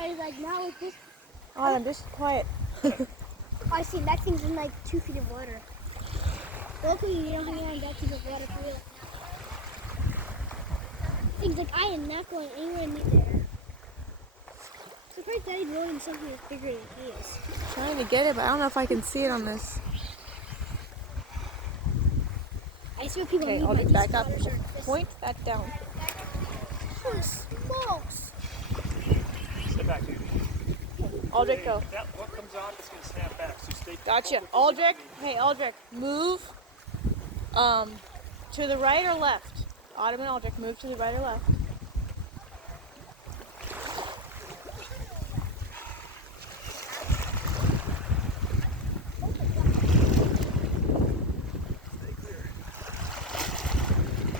guys, like now with this. Autumn, just quiet. I see that thing's in like 2 feet of water. Luckily, you don't hang around that deep of water for real. Things like I am not going anywhere near there. Surprised Daddy's loading something that's bigger than he is. Trying to get it, but I don't know if I can see it on this. I see what people Okay, need I'll by just back up. these waters are- Point back down. Holy smokes! Step back, dude. Aldrich, go. That what comes off is going to snap back. So stay. Gotcha. Aldrich, hey Aldrich, move to the right or left? Autumn and Aldrich, move to the right or left?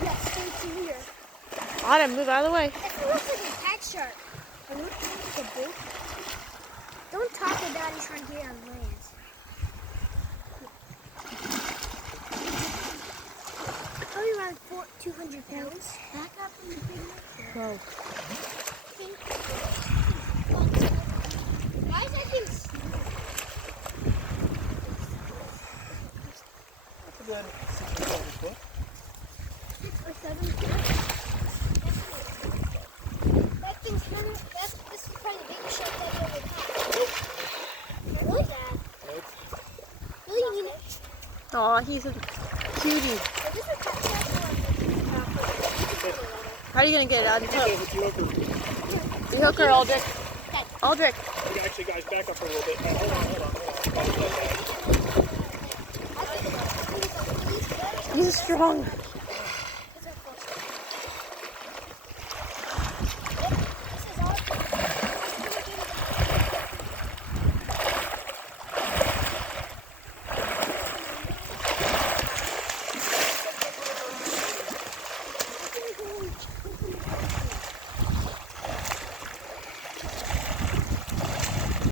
Yes, stay clear. Autumn, move out of the way. It looks like a cat shark. It looks like a boat. Don't talk to Daddy trying to get on land. Probably around 200 pounds. Back up in the big lake. Go. Why is that thing That's a good 6 foot. 6 or 7 feet? That thing's kind of, this is probably the biggest shark I've ever caught. Really? Really, you mean it? Aw, he's a cutie. Is this a cat shark or How are you gonna get it out of the hook? With the hooker. The hooker, Aldrich. Aldrich. Okay, actually, guys, back up a little bit. Hold on. He's strong.